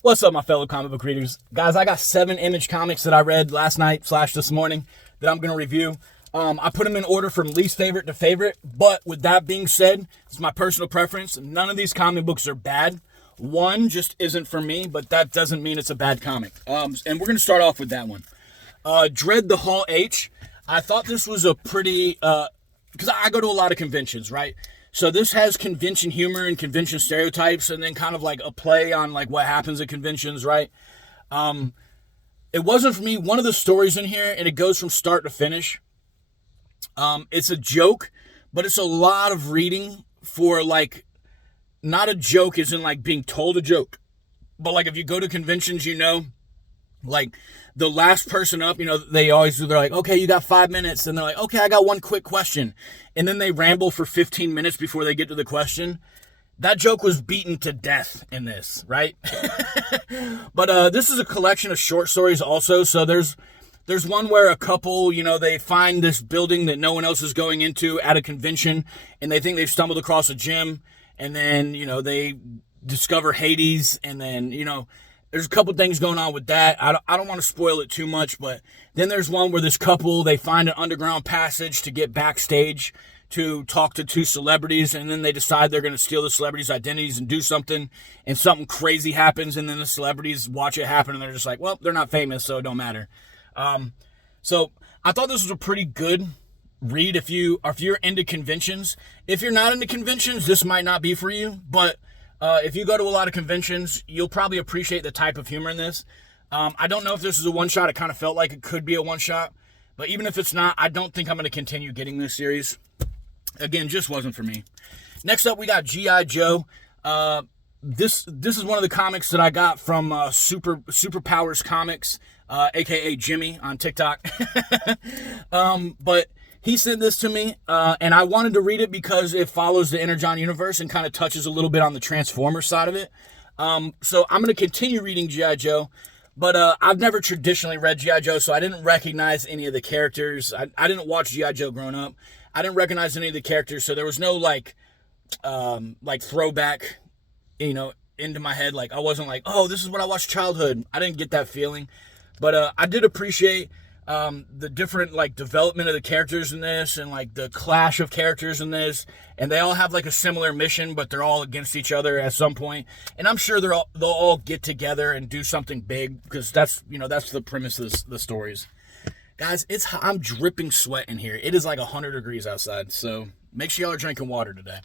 What's up, my fellow comic book readers? Guys, I got 7 Image comics that I read last night / this morning that I'm going to review. I put them in order from least favorite to favorite, but with that being said, it's my personal preference. None of these comic books are bad. One just isn't for me, but that doesn't mean it's a bad comic. And we're going to start off with that one. Dread the Hall H. I thought this was a pretty... because I go to a lot of conventions, right? So this has convention humor and convention stereotypes and then kind of like a play on like what happens at conventions, right? It wasn't for me. One of the stories in here, and it goes from start to finish. It's a joke, but it's a lot of reading for like, not a joke as in like being told a joke. But like if you go to conventions, like the last person up, they always do, they're like, okay, you got 5 minutes. And they're like, okay, I got one quick question. And then they ramble for 15 minutes before they get to the question. That joke was beaten to death in this, right? But this is a collection of short stories also. So there's one where a couple, they find this building that no one else is going into at a convention. And they think they've stumbled across a gym. And then, they discover Hades. And then, there's a couple things going on with that. I don't want to spoil it too much, but then there's one where this couple, they find an underground passage to get backstage to talk to 2 celebrities, and then they decide they're going to steal the celebrities' identities and do something, and something crazy happens, and then the celebrities watch it happen, and they're just like, well, they're not famous, so it don't matter. So I thought this was a pretty good read if you're into conventions. If you're not into conventions, this might not be for you, but if you go to a lot of conventions, you'll probably appreciate the type of humor in this. I don't know if this is a one-shot. It kind of felt like it could be a one-shot. But even if it's not, I don't think I'm going to continue getting this series. Again, just wasn't for me. Next up, we got GIJoe. This is one of the comics that I got from Superpowers Comics, a.k.a. Jimmy on TikTok. But he sent this to me, and I wanted to read it because it follows the Energon Universe and kind of touches a little bit on the Transformers side of it. So I'm going to continue reading GIJoe, but I've never traditionally read GIJoe, so I didn't recognize any of the characters. I didn't watch GIJoe growing up. I didn't recognize any of the characters, so there was no like throwback, into my head. Like I wasn't like, oh, this is what I watched childhood. I didn't get that feeling, but I did appreciate the different like development of the characters in this and like the clash of characters in this, and they all have like a similar mission, but they're all against each other at some point. And I'm sure they'll all get together and do something big because that's the premise of the stories. Guys, I'm dripping sweat in here. It is like 100 degrees outside, so make sure y'all are drinking water today.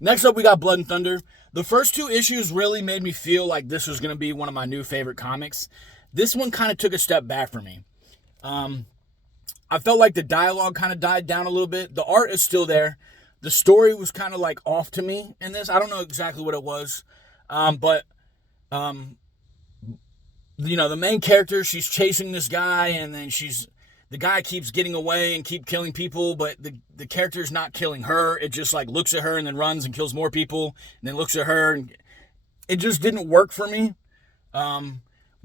Next up, we got Blood and Thunder. The first 2 issues really made me feel like this was going to be one of my new favorite comics. This one kind of took a step back for me. I felt like the dialogue kind of died down a little bit. The art is still there. The story was kind of like off to me in this. I don't know exactly what it was. But the main character, she's chasing this guy, and then the guy keeps getting away and keep killing people, but the character's not killing her. It just like looks at her and then runs and kills more people, and then looks at her, and it just didn't work for me.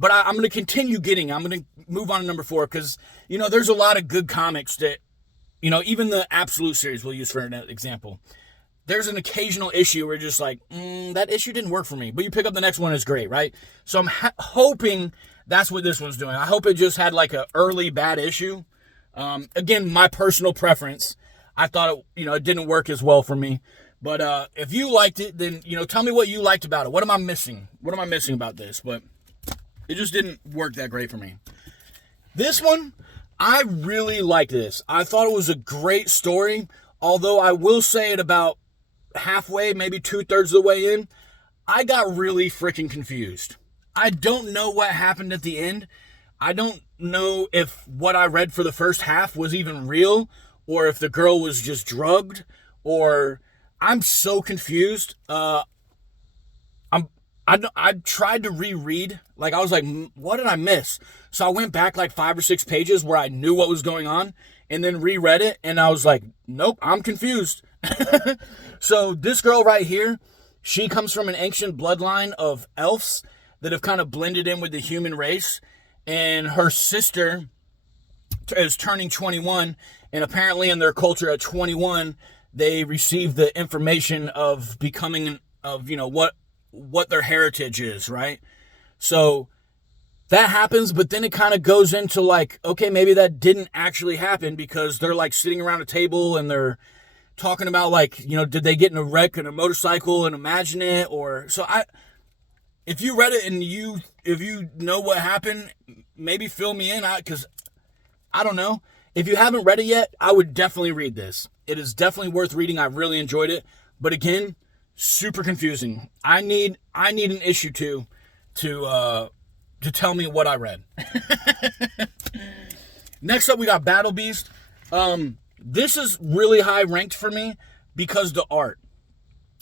But I'm going to continue getting. I'm going to move on to number 4 because, there's a lot of good comics that, even the Absolute series we'll use for an example. There's an occasional issue where you're just like, that issue didn't work for me. But you pick up the next one, it's great, right? So I'm hoping that's what this one's doing. I hope it just had like an early bad issue. Again, my personal preference. I thought it didn't work as well for me. But if you liked it, then, tell me what you liked about it. What am I missing? What am I missing about this? But it just didn't work that great for me. This one, I really liked this. I thought it was a great story. Although I will say it about halfway, maybe 2/3 of the way in, I got really freaking confused. I don't know what happened at the end. I don't know if what I read for the first half was even real, or if the girl was just drugged, or I'm so confused. I tried to reread. Like, I was like, what did I miss? So I went back like 5 or 6 pages where I knew what was going on and then reread it. And I was like, nope, I'm confused. So this girl right here, she comes from an ancient bloodline of elves that have kind of blended in with the human race. And her sister is turning 21. And apparently in their culture at 21, they receive the information of becoming, what what their heritage is, right? So that happens, but then it kind of goes into like, okay, maybe that didn't actually happen because they're like sitting around a table and they're talking about like, you know, did they get in a wreck in a motorcycle and imagine it? Or so if you read it and if you know what happened, maybe fill me in, because I don't know. If you haven't read it yet, I would definitely read this. It is definitely worth reading. I really enjoyed it, but again, super confusing. I need an issue to tell me what I read. Next up, we got Battle Beast. This is really high ranked for me because the art.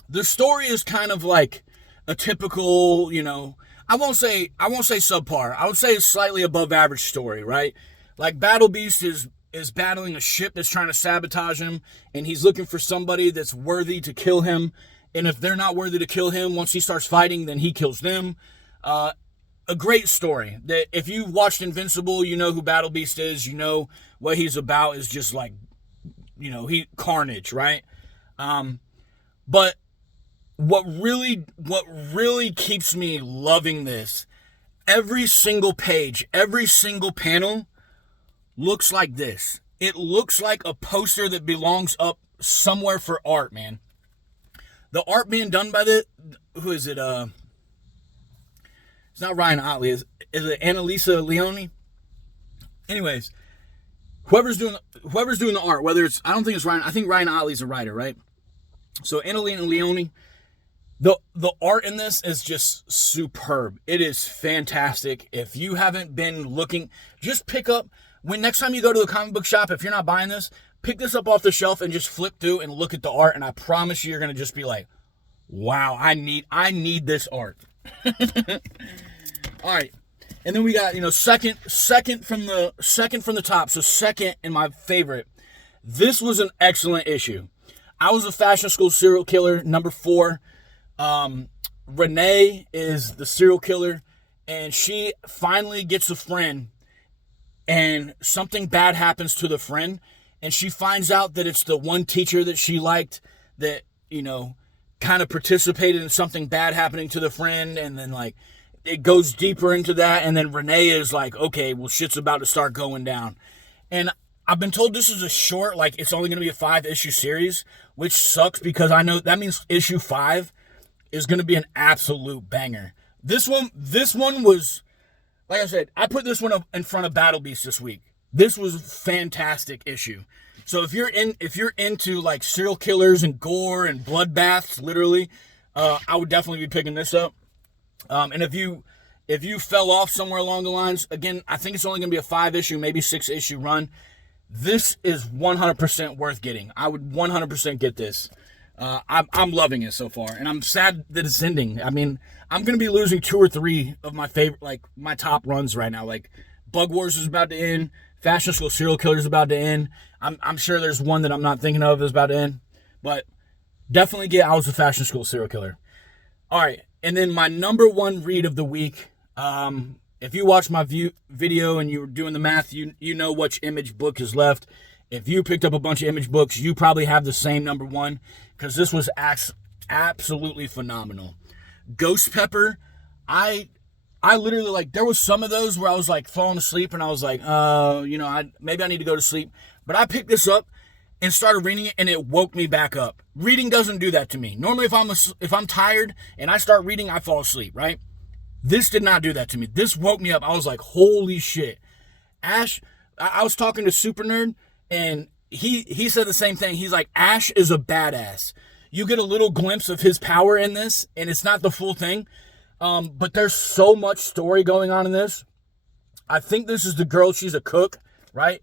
The story is kind of like a typical, you know, I won't say subpar. I would say it's slightly above average story, right? Like Battle Beast is battling a ship that's trying to sabotage him, and he's looking for somebody that's worthy to kill him. And if they're not worthy to kill him, once he starts fighting, then he kills them. A great story that if you watched Invincible, you know who Battle Beast is. You know what he's about is just like, you know, carnage, right? But what really keeps me loving this, every single page, every single panel looks like this. It looks like a poster that belongs up somewhere for art, man. The art being done by who is it? It's not Ryan Otley. Is it Annalisa Leone? Anyways, whoever's doing the art, whether it's, I don't think it's Ryan. I think Ryan Otley's a writer, right? So Annalisa Leone, the art in this is just superb. It is fantastic. If you haven't been looking, just pick up, when next time you go to a comic book shop, if you're not buying this, pick this up off the shelf and just flip through and look at the art, and I promise you, you're gonna just be like, wow, I need this art. All right, and then we got, you know, second from the top. So second in my favorite. This was an excellent issue. I Was a Fashion School Serial Killer, number 4. Renee is the serial killer, and she finally gets a friend, and something bad happens to the friend, and she finds out that it's the one teacher that she liked that, you know, kind of participated in something bad happening to the friend, and then like it goes deeper into that, and then Renee is like, okay, well, shit's about to start going down. And I've been told this is a short, like it's only going to be a 5-issue series, which sucks because I know that means issue 5 is going to be an absolute banger. This one was, like I said, I put this one up in front of Battle Beast this week. This was a fantastic issue. So if you're into like serial killers and gore and bloodbaths, literally, I would definitely be picking this up. And if you fell off somewhere along the lines, again, I think it's only going to be a 5-issue, maybe 6-issue run. This is 100% worth getting. I would 100% get this. I'm loving it so far, and I'm sad that it's ending. I mean, I'm going to be losing 2 or 3 of my favorite, like my top runs right now. Like Bug Wars is about to end. Fashion School Serial Killer is about to end. I'm sure there's one that I'm not thinking of is about to end, but definitely get I Was a Fashion School Serial Killer. All right, and then my number 1 read of the week. If you watched my video and you were doing the math, you know which Image book is left. If you picked up a bunch of Image books, you probably have the same number 1, because this was absolutely phenomenal. Ghost Pepper, I literally, like, there was some of those where I was like falling asleep and I was like, maybe I need to go to sleep. But I picked this up and started reading it, and it woke me back up. Reading doesn't do that to me. Normally, if I'm tired and I start reading, I fall asleep, right? This did not do that to me. This woke me up. I was like, holy shit. Ash, I was talking to Super Nerd, and he said the same thing. He's like, Ash is a badass. You get a little glimpse of his power in this, and it's not the full thing. But there's so much story going on in this. I think this is the girl. She's a cook, right?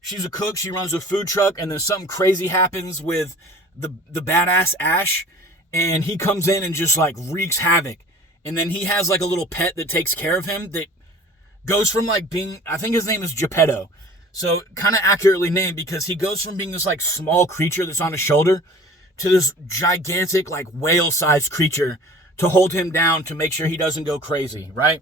She's a cook. She runs a food truck, and then something crazy happens with the badass Ash, and he comes in and just like wreaks havoc. And then he has like a little pet that takes care of him that goes from like being, I think his name is Geppetto. So kind of accurately named, because he goes from being this like small creature that's on his shoulder to this gigantic like whale-sized creature to hold him down to make sure he doesn't go crazy, right?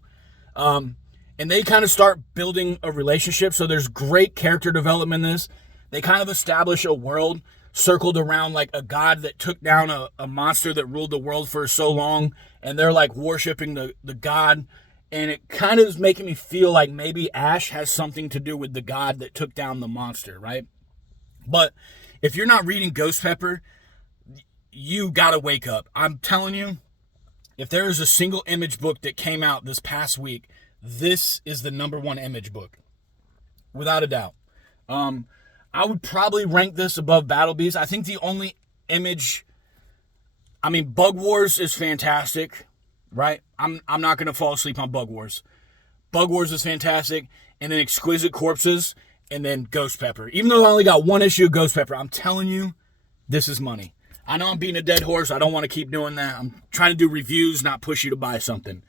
And they kind of start building a relationship. So there's great character development in this. They kind of establish a world. circled around like a god that took down a monster that ruled the world for so long, and they're like worshiping the god. And it kind of is making me feel like maybe Ash has something to do with the god that took down the monster, right? But if you're not reading Ghost Pepper, you gotta wake up. I'm telling you, if there is a single image book that came out this past week, this is the #1 image book, without a doubt. I would probably rank this above Battle Beast. I think the only image, I mean, Bug Wars is fantastic, right? I'm not going to fall asleep on Bug Wars. Bug Wars is fantastic, and then Exquisite Corpses, and then Ghost Pepper. Even though I only got one issue of Ghost Pepper, I'm telling you, this is money. I know I'm beating a dead horse. I don't want to keep doing that. I'm trying to do reviews, not push you to buy something.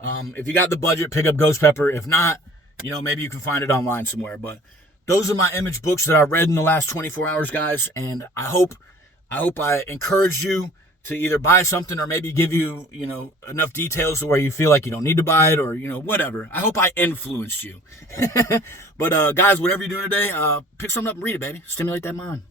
If you got the budget, pick up Ghost Pepper. If not, maybe you can find it online somewhere. But those are my image books that I read in the last 24 hours, guys. And I hope I encouraged you to either buy something or maybe give you, enough details to where you feel like you don't need to buy it or, whatever. I hope I influenced you. But, guys, whatever you're doing today, pick something up and read it, baby. Stimulate that mind.